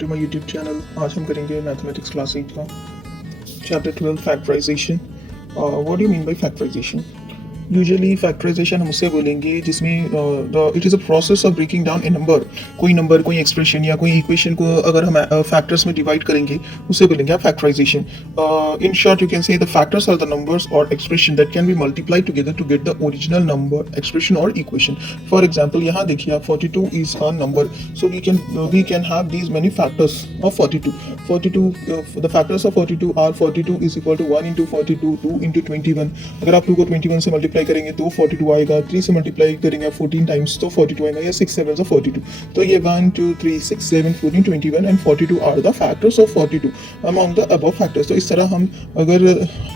To my YouTube channel. आज हम करेंगे मैथमेटिक्स क्लास 8 का chapter 12 factorisation. What do you mean by factorisation? Usually factorisation हम उससे बोलेंगे जिसमें it is a process of breaking down a number. कोई एक्सप्रेशन या कोई इक्वेशन को अगर हम फैक्टर्स में डिवाइड करेंगे उसे बोलेंगे आप factorization. In short you can say the factors are the numbers और expression that can be multiplied together to get the original number expression और इक्वेशन। फॉर एग्जांपल यहाँ देखिए आप 42 is a number, so we can have these many factors of 42 the factors of 42 are 42 is equal to 1 into 42 2 into 21। अगर आप 2 को 21 से multiply करेंगे तो 42 आएगा, 3 से मल्टीप्लाई करेंगे 14 टाइम्स तो 42 आएगा, या 6 7 से 42। तो ये 1 2 3 6 7 14 21 and 42 are the factors of 42 among the above factors. तो इस तरह हम अगर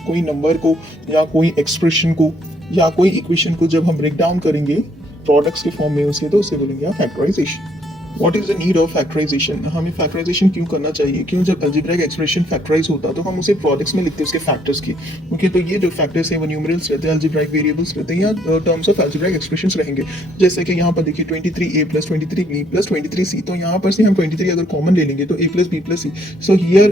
कोई नंबर को या कोई एक्सप्रेशन को या कोई इक्वेशन को जब हम ब्रेक डाउन करेंगे प्रोडक्ट्स के फॉर्म में उसे, तो उसे बोलेंगे आप factorisation. What is the need of factorization? हमें factorization क्यों करना चाहिए? क्यों जब algebraic expression factorize होता तो हम उसे products में लिखते हैं उसके factors की। ओके, तो ये जो factors है वो numerals रहते हैं, algebraic variables रहते हैं, या terms of algebraic expressions रहेंगे। जैसे कि यहाँ पर देखिए 23a plus 23b plus 23c, तो यहाँ पर से हम 23 अगर कॉमन ले लेंगे तो a plus b plus c। So here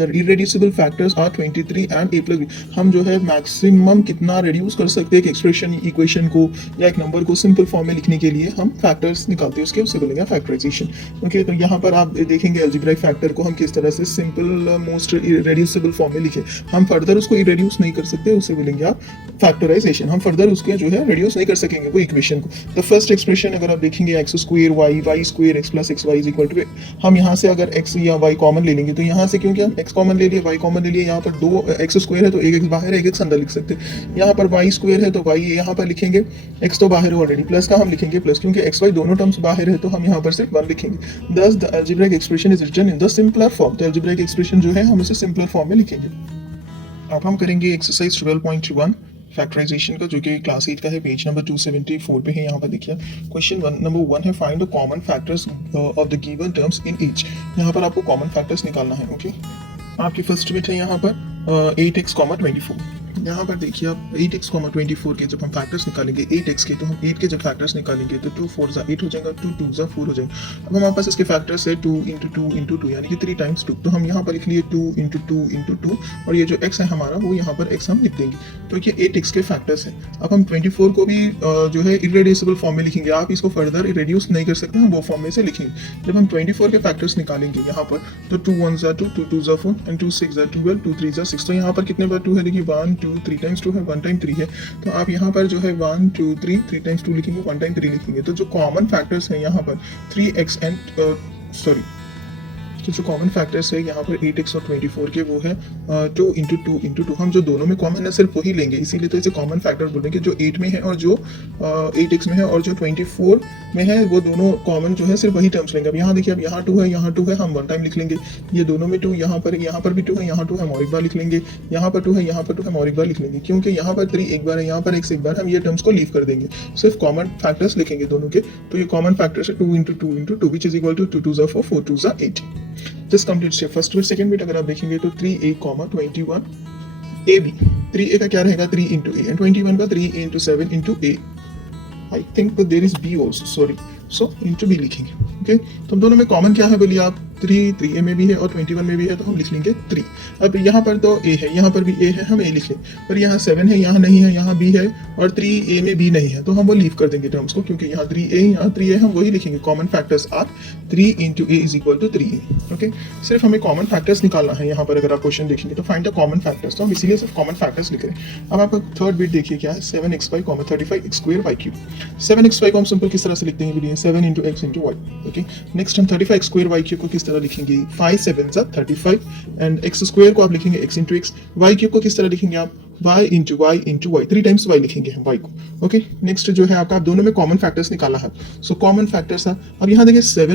the irreducible factors are 23 and a plus b। हम जो है मैक्सिमम कितना रिड्यूस कर सकते हैं एक एक्सप्रेशन इक्वेशन को या एक नंबर को सिंपल फॉर्म में लिखने के लिए हम फैक्टर्स निकालते हैं उसके, उसे बोलेंगे फैक्टराइजेशन। ओके, तो यहाँ पर आप देखेंगे अलजेब्राइक फैक्टर को हम किस तरह से सिंपल मोस्ट इरेड्यूसिबल फॉर्म में लिखे। हम फर्दर उसको इरेड्यूस नहीं कर सकते, उसे बोलेंगे आप फैक्टराइजेशन। हम फर्दर उसके जो है रिड्यूस नहीं कर सकेंगे कोई इक्वेशन को। तो फर्स्ट एक्सप्रेशन अगर आप देखेंगे x square y square x plus x y is equal to, हम यहाँ से अगर एक्स या वाई कॉमन ले लेंगे तो यहाँ से क्योंकि हम एक्स कॉमन ले लिए वाई कॉमन ले लिए, यहाँ पर दो एक्स स्क्वायर है तो एक एक्स बाहर है एक एक्स अंदर लिख सकते हैं। यहाँ पर वाई स्क्वायर है तो वाई यहाँ पर लिखेंगे, एक्स तो बाहर है ऑलरेडी, प्लस का हम लिखेंगे प्लस, क्योंकि एक्स वाई दोनों टर्म्स बाहर है तो हम यहाँ पर सिर्फ 1 लिखेंगे। Thus the algebraic expression is written in the simpler form। तो algebraic expression जो है हम इसे simpler form में लिखेंगे। अब हम करेंगे एक्सरसाइज 12.1 फैक्टराइजेशन का, जो कि क्लास 8 का है, पेज नंबर 274 पे है। यहाँ पर देखिए क्वेश्चन नंबर 1 है, find the common factors of the given terms in each. यहाँ पर आपको कॉमन फैक्टर्स निकालना है। ओके, आपकी फर्स्ट बिट है यहाँ पर 8x, 24। यहाँ पर देखिए आप 8x, 24 के जब हम फैक्टर्स निकालेंगे 8x के, तो हम 8 के जब फैक्टर्स निकालेंगे तो 2 4 8 हो जाएगा, 2 2 4 हो जाएगा। अब हमारे पास इसके फैक्टर्स है 2 इंटू 2 इंटू 2, यानी कि 3 टाइम्स 2। तो हम यहाँ पर लिख लिए 2 इंटू 2 इंटू 2, और ये जो x है हमारा वो यहाँ पर x हम लिख देंगे। तो ये 8x के फैक्टर्स हैं। अब हम 24 को भी जो है इरेड्यूसिबल फॉर्म में लिखेंगे। आप इसको फर्दर इरेड्यूस नहीं कर सकते, हम वो फॉर्म में से लिखेंगे। जब हम 24 के फैक्टर्स निकालेंगे यहाँ पर तो 2 1 2 2 2 4 एंड 2 6 12 2 3 6। तो यहाँ पर कितने बार 2 है, देखिए 1 2 3 टाइम्स 2 है, 1 टाइम 3 है। तो आप यहाँ पर जो है 1 2 3 टाइम्स 2 लिखेंगे, 1 टाइम 3 लिखेंगे। तो जो कॉमन फैक्टर्स हैं यहाँ पर 3x एंड तो जो कॉमन फैक्टर्स है यहाँ पर 8x और 24 के वो है 2 इंटू 2 इंटू 2। हम जो दोनों में कॉमन है सिर्फ वही लेंगे, इसीलिए तो इसे कॉमन फैक्टर बोलेंगे। जो 8 में है और जो 8x में है और जो 24 में है वो दोनों कॉमन जो है सिर्फ वही टर्म्स लेंगे। अब यहाँ देखिए, अब यहाँ 2 है यहाँ 2 है, हम 1 टाइम लिख लेंगे। ये दोनों में 2, यहाँ पर भी 2 है, यहाँ 2 है, हम और एक बार लिख लेंगे। यहाँ पर 2 है, यहाँ पर 2 है, हम और एक बार लिख लेंगे, क्योंकि यहाँ पर 3 एक बार है, यहाँ पर x एक बार, हम ये टर्म्स को लीव कर देंगे, सिर्फ कॉमन फैक्टर्स लिखेंगे दोनों के। तो ये कॉमन फैक्टर्स है 2 into 2 into 2 which is equal to 2 2 4 4 2 8। This completes your first bit. Second bit अगर आप देखेंगे तो 3a, 21 ab। 3a का क्या रहेगा 3 इंटू a, एंड 21 का 3 into 7 into a। I think there is b also, sorry, so into b लिखेंगे। Okay, तो दोनों में कॉमन क्या है बोलिए आप, 3a में भी है और 21 में भी है, तो हम लिख लेंगे 3। अब यहाँ पर तो a है, यहाँ पर भी a है, हम a लिख लें, पर यहाँ 7 है, यहाँ नहीं है, यहाँ b है, और 3a में b नहीं है, तो हम वो लीव कर देंगे टर्म्स को, क्योंकि यहाँ 3a यहाँ 3a हम वही लिखेंगे। Common factors are 3 into a is equal to 3a। Okay, सिर्फ हमें कॉमन फैक्टर्स निकालना है। यहाँ पर अगर आप क्वेश्चन देखेंगे तो फाइंड द कॉमन फैक्टर्स, तो हम इसीलिए सिर्फ कॉमन फैक्टर्स लिख रहे हैं। अब आपका थर्ड बिट देखिए क्या है, 7xy, 35x square y cube. 7xy को हम सिंपल किस तरह से लिखते हैं, 7 into x into y। Okay, next हम 35x स्क्वायर y क्यूब को किस तरह लिखेंगे, 5 7 35, एंड x स्क्वायर को आप लिखेंगे x into x। y cube को किस तरह लिखेंगे आप, y into y into y, 3 times y लिखेंगे हम y को। ओके, नेक्स्ट जो है आपका, आप दोनों में कॉमन फैक्टर्स निकालना है। सो कॉमन फैक्टर्स है, अब यहाँ देखिए 7xy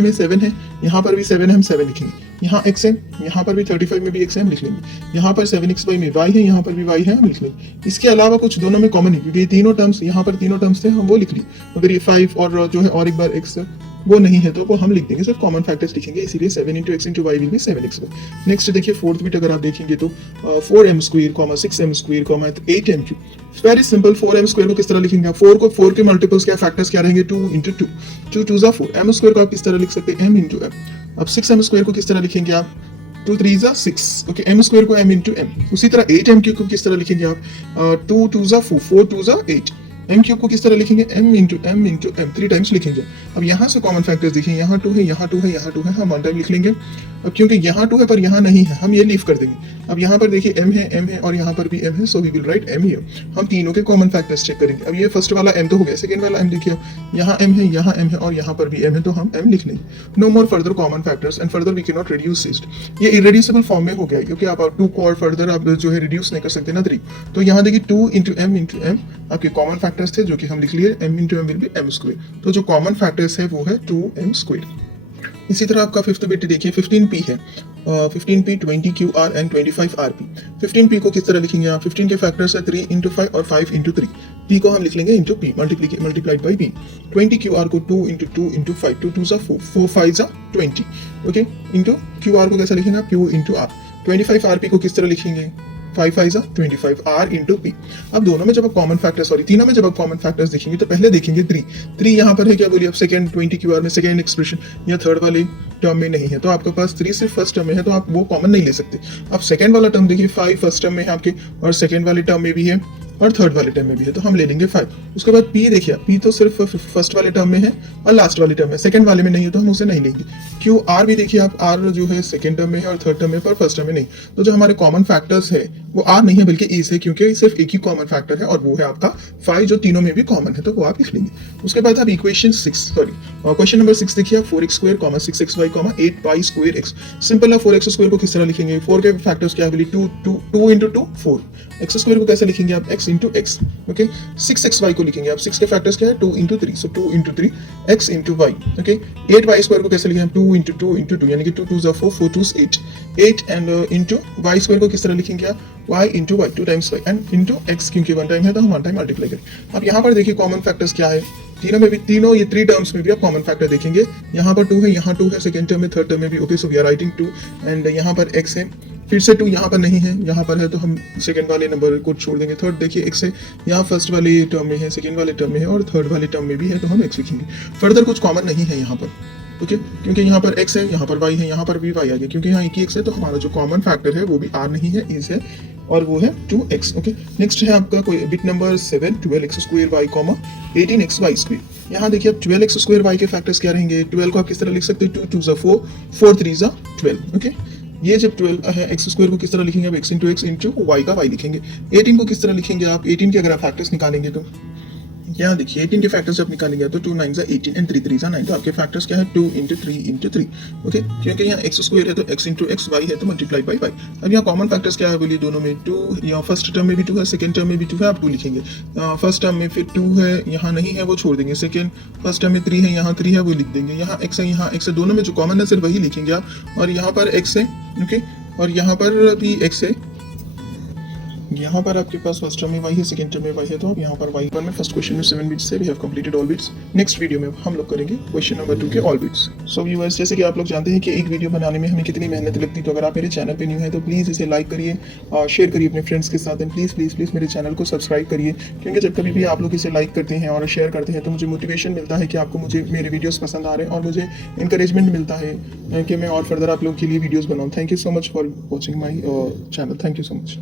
में 7 है, यहाँ पर भी 7 है, हम 7 लिखेंगे। यहाँ x है, यहाँ पर भी 35 में भी x है, हम लिख लेंगे। यहाँ पर 7xy में y है, यहाँ पर भी y है, हम लिख लेंगे। इसके अलावा कुछ दोनों में कॉमन है, क्योंकि ये तीनों टर्म्स यहाँ पर तीनों टर्म्स थे, हम वो लिख लिए। अगर ये 5 और जो है और एक बार x वो नहीं है तो वो हम लिख देंगे, सिर्फ कॉमन फैक्टर्स लिखेंगे, इसीलिए 7 into x into y will be 7xy। Next देखिए फोर्थ बिट अगर आप देखेंगे तो 4m square 6m square 8m cube. Very simple, 4m square को किस तरह लिखेंगे आप, 4 के मल्टीपल्स क्या फैक्टर्स क्या रहेंगे, 2 इंटू 2 2 4, m स्क्वायर को आप किस तरह लिख सकते हैं, m इंटू m। अब 6m स्क्वायर को किस तरह लिखेंगे आप, 2 3 6, ओके, m स्क्वायर को m इंटू m। उसी तरह 8m क्यूब को किस तरह लिखेंगे आप, 2 2 4 4 2 8। m क्यूब को किस तरह लिखेंगे, m into m into m, 3 times लिखेंगे। अब यहाँ से कॉमन फैक्टर्स देखिए, यहाँ 2 है, यहाँ 2 है, यहाँ 2 है, हम 1 टाइम लिख लेंगे। अब क्योंकि यहाँ 2 है पर यहाँ नहीं है, हम ये लीव कर देंगे। अब यहाँ पर देखिए m है और यहाँ पर भी m है, so we will write m here. हम तीनों के कॉमन फैक्टर्स चेक करेंगे। अब ये फर्स्ट वाला m तो हो गया, सेकंड वाला m देखिए, यहाँ m है, यहाँ m है और यहाँ पर भी m है, तो हम m लिख लेंगे। No more further common factors and further we can not reduce it. ये इरेड्यूसिबल फॉर्म में हो गया, क्योंकि आप 2 को और फर्दर आप जो है रिड्यूस नहीं कर सकते ना 3। तो यहाँ देखिए 2 इंटू m आपके कॉमन फैक्टर्स थे, जो कि हम लिख लिए, m into m will be m square. तो जो कॉमन फैक्टर्स है वो है 2m स्क्वायर। इसी तरह आपका फिफ्थ बिट देखिए 15p है, 15p 20qr and 25rp। 15p को किस तरह लिखेंगे आप, 15 के फैक्टर्स है 3 इंटू 5 और 5 इंटू 3। p को हम लिख लेंगे into p, multiplied by p। 20qr को 2 into 2 into 5, 2 2 4 4 5 20, okay, into qr को कैसा लिखेंगे आप, q इंटू r। 25rp को किस तरह लिखेंगे, 5 5 25 r इंटू p। अब दोनों में जब आप कॉमन फैक्टर, सॉरी तीनों में जब आप कॉमन फैक्टर्स देखेंगे तो पहले देखेंगे 3 यहाँ पर है, क्या बोलिए आप, सेकंड 20qr में सेकंड एक्सप्रेशन या थर्ड वाले टर्म में नहीं है, तो आपके पास 3 सिर्फ फर्स्ट टर्म में है, तो आप वो कॉमन नहीं ले सकते। अब सेकंड वाला टर्म देखिए 5 फर्स्ट टर्म में है आपके, और सेकंड वाले टर्म में भी है और थर्ड वाले टर्म में भी है, तो हम ले लेंगे 5। उसके बाद p देखिए, p तो सिर्फ फर्स्ट वाले टर्म में है और लास्ट वाले टर्म में, सेकंड वाले में नहीं है, तो हम उसे नहीं लेंगे। q r भी देखिए आप, r जो है सेकंड टर्म में है और थर्ड टर्म में, पर फर्स्ट टर्म में नहीं। तो जो हमारे कॉमन फैक्टर्स है वो r नहीं है बल्कि is है, क्योंकि सिर्फ एक ही कॉमन फैक्टर है और वो है आपका 5, जो तीनों में भी कॉमन है, तो वो आप लिख लेंगे। उसके बाद आप इक्वेशन 6, सॉरी क्वेश्चन नंबर 6 देखिए आप, 4x square 6xy 8y square x। Simple है, 4x स्क्वायर को किस तरह लिखेंगे, 4 के फैक्टर्स क्या है, 2 इंटू 2 4। x स्क्वायर को कैसे लिखेंगे आप, x into x, okay. 6xy को लिखेंगे आप, 6 के फैक्टर्स क्या है, 2 इंटू 3, सो 2 into 3 x into y, okay. 8y square को कैसे लिखेंगे, 2 इंटू 2 इंटू 2, यानी कि 2 2 4 4 2 8 एंड इंटू y स्क्वायर को किस तरह लिखेंगे आप, y into y, 2 times y and into x, क्योंकि 1 टाइम है तो हम 1 टाइम मल्टीप्लाई करें। अब यहाँ पर देखिए कॉमन फैक्टर्स क्या है, तीनों में भी, तीनों ये 3 टर्म्स में भी आप कॉमन फैक्टर देखेंगे। यहाँ पर 2 है, यहाँ 2 है, सेकंड टर्म में, थर्ड टर्म में भी, okay, so we are writing 2 and यहाँ पर x है, फिर से 2 यहाँ पर नहीं है, यहाँ पर है, तो हम सेकंड वाले नंबर को छोड़ देंगे। थर्ड देखिए x है, यहाँ फर्स्ट वाले टर्म में है, सेकंड वाले टर्म में है और थर्ड वाले टर्म में भी है, तो हम x लिखेंगे। फर्दर कुछ कॉमन नहीं है यहाँ पर, ओके, क्योंकि यहाँ पर x है, यहाँ पर y है, यहाँ पर भी y आ गया, क्योंकि यहाँ एक ही x है, तो हमारा जो कॉमन फैक्टर है वो भी r नहीं है, is है, और वो है 2x, ओके। नेक्स्ट है आपका कोई bit number 7, 12x square y 18xy square. यहाँ देखिए आप 12x स्क्वायर y के फैक्टर्स क्या रहेंगे, 12 को आप किस तरह लिख सकते हैं, 2 2 4 4 3 12, ओके। ये जब 12 है, x स्क्वायर को किस तरह लिखेंगे आप, x इंटू y का y लिखेंगे। 18 को किस तरह लिखेंगे आप, 18 के अगर आप फैक्टर्स निकालेंगे तो यहाँ देखिए 18 के फैक्टर्स जब निकालेंगे तो 2 9 18 एंड 3 3 9, तो आपके फैक्टर्स क्या है, 2 इंटू 3 इंटू 3, ओके। क्योंकि यहाँ x स्क्वायर है तो x इंटू x, y है तो मल्टीप्लाई बाई y। अब यहाँ कॉमन फैक्टर्स क्या है बोलिए, दोनों में 2, यहाँ फर्स्ट टर्म में भी 2 है, सेकंड टर्म में भी 2 है, आप 2 लिखेंगे। फर्स्ट टर्म में फिर 2 है, यहाँ नहीं है, वो छोड़ देंगे। सेकंड फर्स्ट टर्म में 3 है, यहाँ 3 है, वो लिख देंगे। यहाँ x है, यहाँ x है, दोनों में जो कॉमन है सिर्फ वही लिखेंगे आप। और यहाँ पर x है, ओके, और यहाँ पर भी x है। यहाँ पर आपके पास फर्स्ट टर्म में y है, सेकंड टर्म में y है, तो आप यहाँ पर y पर में फर्स्ट क्वेश्चन में 7 बिट्स से we have completed all bits. Next video में हम लोग करेंगे क्वेश्चन नंबर 2 के ऑल बिट्स। सो व्यूअर्स, जैसे कि आप लोग जानते हैं कि एक वीडियो बनाने में हमें कितनी मेहनत लगती है, तो अगर आप मेरे चैनल पे न्यू है तो प्लीज़ इसे लाइक करिए, शेयर करिए अपने फ्रेंड्स के साथ, एंड प्लीज़ मेरे चैनल को सब्सक्राइब करिए, क्योंकि जब कभी भी आप लोग इसे लाइक करते हैं और शेयर करते हैं तो मुझे मोटिवेशन मिलता है कि आपको मुझे मेरे वीडियोज़ पसंद आ रहे हैं, और मुझे इंकरेजमेंट मिलता है कि मैं और फर्दर आप लोग के लिए वीडियोज़ बनाऊँ। Thank you so much for watching my channel, thank you so much.